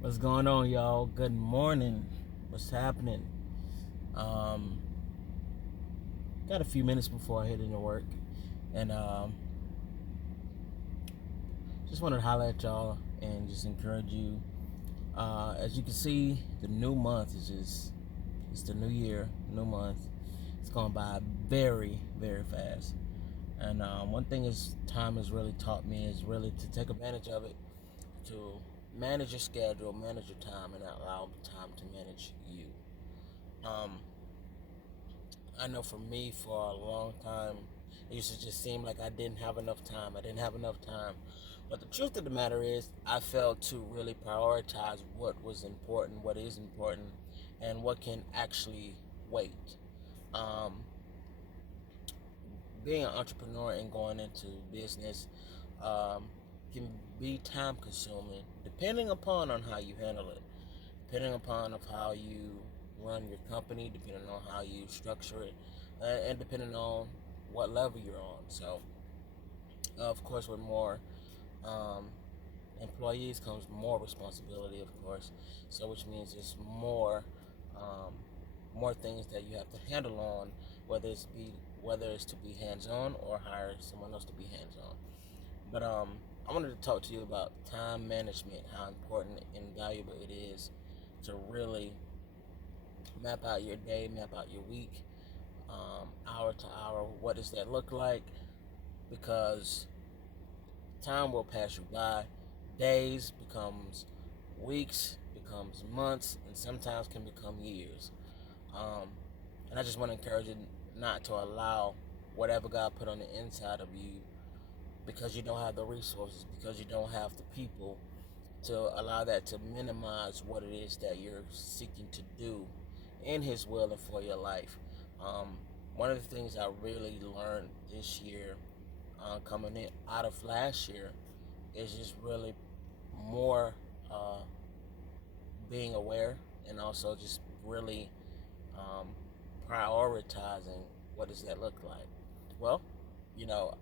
What's going on, y'all? Good morning. What's happening? Um, got a few minutes before I head into work, and just wanted to holler at y'all and just encourage you. As you can see, the new month is it's the new year, new month. It's going by very, very fast. And one thing is time has really taught me is really to take advantage of it, to manage your schedule, manage your time, and allow time to manage you. Um, I know for me, for a long time, it used to just seem like I didn't have enough time. I didn't have enough time. But the truth of the matter is, I failed to really prioritize what was important, what is important, and what can actually wait. Um, Being an entrepreneur and going into business um, can be time consuming, depending upon on how you handle it, depending upon of how you run your company, depending on how you structure it, and depending on what level you're on. So, of course, with more um, employees comes more responsibility, of course. So, which means there's um, more things that you have to handle on, whether it's to be hands-on or hire someone else to be hands-on. But I wanted to talk to you about time management, how important and valuable it is to really map out your day, map out your week, hour to hour. What does that look like? Because time will pass you by. Days becomes weeks, becomes months, and sometimes can become years. Um, and I just want to encourage you not to allow whatever God put on the inside of you, because you don't have the resources, because you don't have the people, to allow that to minimize what it is that you're seeking to do in His will and for your life. Um, One of the things I really learned this year, coming in out of last year, is just really more uh, being aware, and also just really um, prioritizing what does that look like. Well, you know,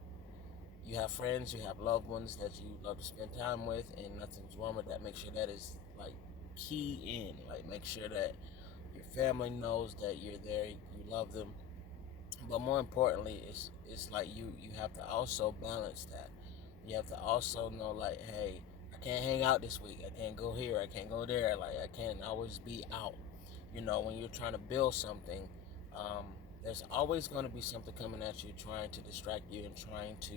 you have friends, you have loved ones that you love to spend time with, and nothing's wrong with that. Make sure that is like key in. Like, make sure that your family knows that you're there, you love them. But more importantly, it's like you have to also balance that. You have to also know, like, hey, I can't hang out this week. I can't go here. I can't go there. Like, I can't always be out. When you're trying to build something, um, there's always going to be something coming at you, trying to distract you and trying to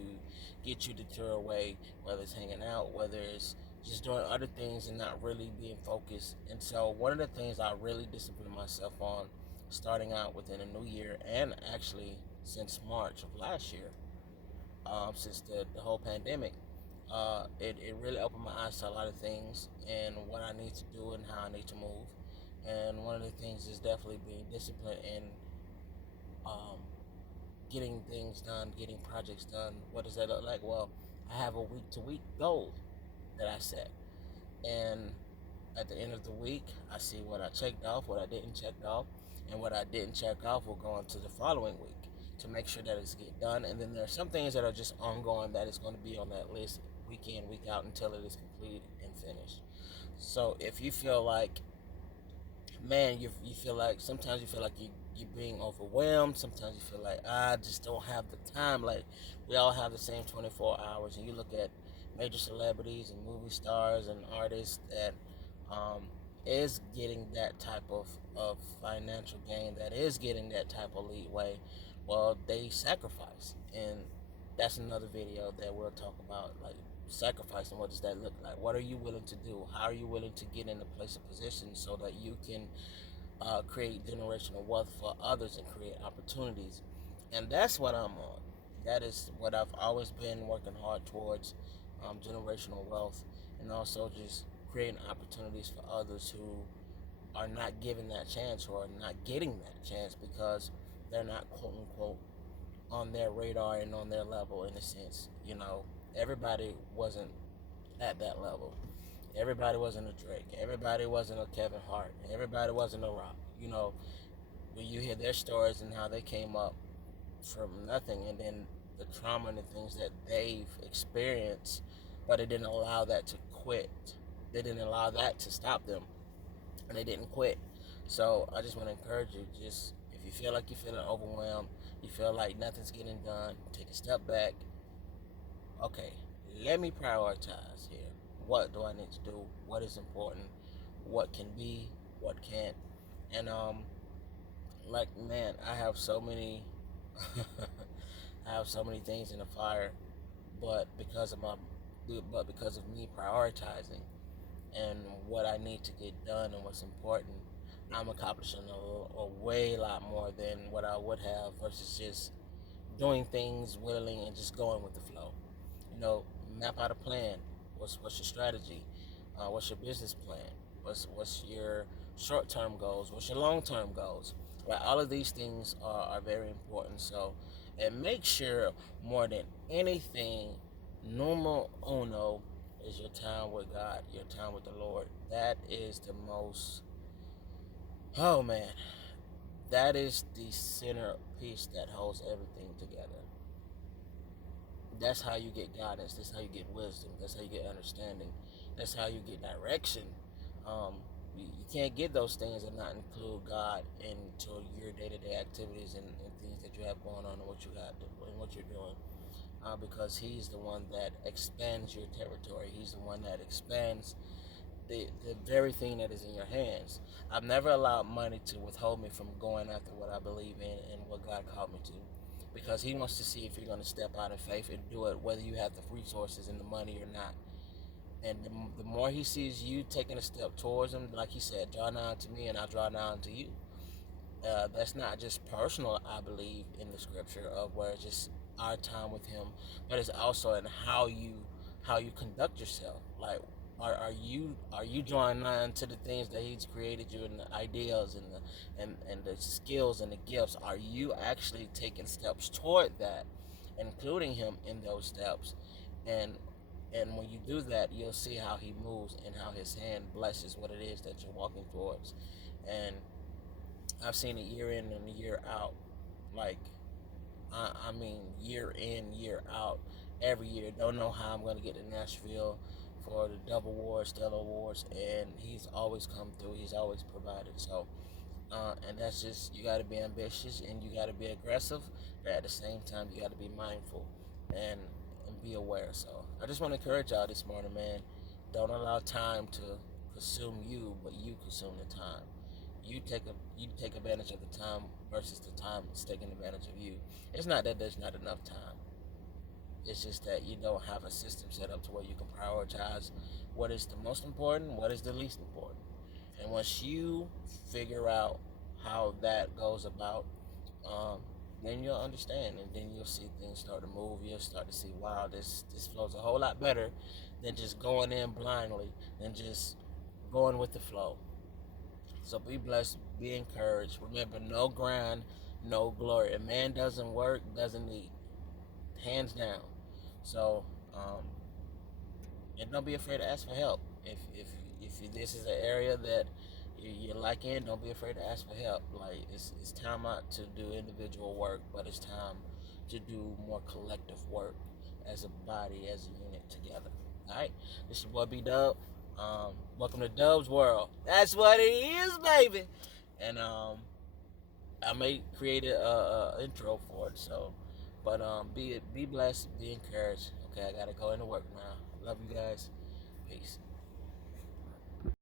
get you to deter away. Whether it's hanging out, whether it's just doing other things and not really being focused. And so, one of the things I really disciplined myself on, starting out within a new year, and actually since March of last year, since the whole pandemic, it really opened my eyes to a lot of things and what I need to do and how I need to move. And one of the things is definitely being disciplined and um, getting things done, getting projects done. What does that look like? Well, I have a week to week goal that I set. And at the end of the week, I see what I checked off, what I didn't check off, and what I didn't check off will go on to the following week to make sure that it's get done. And then there are some things that are just ongoing that is going to be on that list week in, week out until it is complete and finished. So if you feel like, man, you feel like, sometimes you feel like you're being overwhelmed. Sometimes you feel like, I just don't have the time. Like, we all have the same 24 hours, and you look at major celebrities and movie stars and artists that um, is getting that type of financial gain, that is getting that type of leeway. Well, they sacrifice, and that's another video that we'll talk about, like sacrificing. What does that look like? What are you willing to do? How are you willing to get in a place of position so that you can create generational wealth for others and create opportunities? And that's what I'm on. That is what I've always been working hard towards, generational wealth, and also just creating opportunities for others who are not given that chance or are not getting that chance because they're not, quote unquote, on their radar and on their level. In a sense, everybody wasn't at that level. Everybody wasn't a Drake. Everybody wasn't a Kevin Hart. Everybody wasn't a Rock. When you hear their stories and how they came up from nothing, and then the trauma and the things that they've experienced, but it didn't allow that to quit. they didn't allow that to stop them, and they didn't quit. So I just want to encourage you, just if you feel like you're feeling overwhelmed, you feel like nothing's getting done, take a step back. Okay, let me prioritize here. What do I need to do? What is important? What can be? What can't? And like, man, I have so many I have so many things in the fire, but because of me prioritizing and what I need to get done and what's important, I'm accomplishing a way lot more than what I would have versus just doing things willingly and just going with the flow. You know, map out a plan. What's your strategy? What's your business plan? What's your short term goals? What's your long term goals? Right, all of these things are very important. So, and make sure more than anything, numero uno is your time with God, your time with the Lord. That is the most. Oh man, that is the centerpiece that holds everything together. That's how you get guidance. That's how you get wisdom. That's how you get understanding. That's how you get direction. You can't get those things and not include God into your day-to-day activities and things that you have going on and what you got and what you're doing. Because He's the one that expands your territory. He's the one that expands the very thing that is in your hands. I've never allowed money to withhold me from going after what I believe in and what God called me to, because He wants to see if you're going to step out in faith and do it, whether you have the resources and the money or not. And the more He sees you taking a step towards Him, like He said, draw nigh to me and I'll draw nigh to you. That's not just personal, I believe, in the scripture of where it's just our time with Him, but it's also in how you conduct yourself. Like, are you drawing nigh to the things that He's created you, and the ideas and the skills and the gifts? Are you actually taking steps toward that, including Him in those steps? And and when you do that, you'll see how He moves and how His hand blesses what it is that you're walking towards. And I've seen it year in and year out. Like, I mean, year in, year out, every year. Don't know how I'm going to get to Nashville for the Dove Awards, Stellar Awards, and He's always come through. He's always provided. So, and that's just, you got to be ambitious and you got to be aggressive, but at the same time, you got to be mindful and be aware. So, I just want to encourage y'all this morning, man. Don't allow time to consume you, but you consume the time. You take advantage of the time versus the time is taking advantage of you. It's not that there's not enough time. It's just that you don't have a system set up to where you can prioritize what is the most important, what is the least important. And once you figure out how that goes about, um, then you'll understand, and then you'll see things start to move. You'll start to see, wow, this flows a whole lot better than just going in blindly, than just going with the flow. So be blessed, be encouraged. Remember, no grind, no glory. A man doesn't work, doesn't eat, hands down. So, and don't be afraid to ask for help. If this is an area that you're liking, don't be afraid to ask for help. Like, it's time out to do individual work, but it's time to do more collective work as a body, as a unit together. All right, this is your boy B Dub. Welcome to Dub's World. That's what it is, baby. And I may create a intro for it. So, but be blessed, be encouraged. Okay, I gotta go into work now. Love you guys. Peace.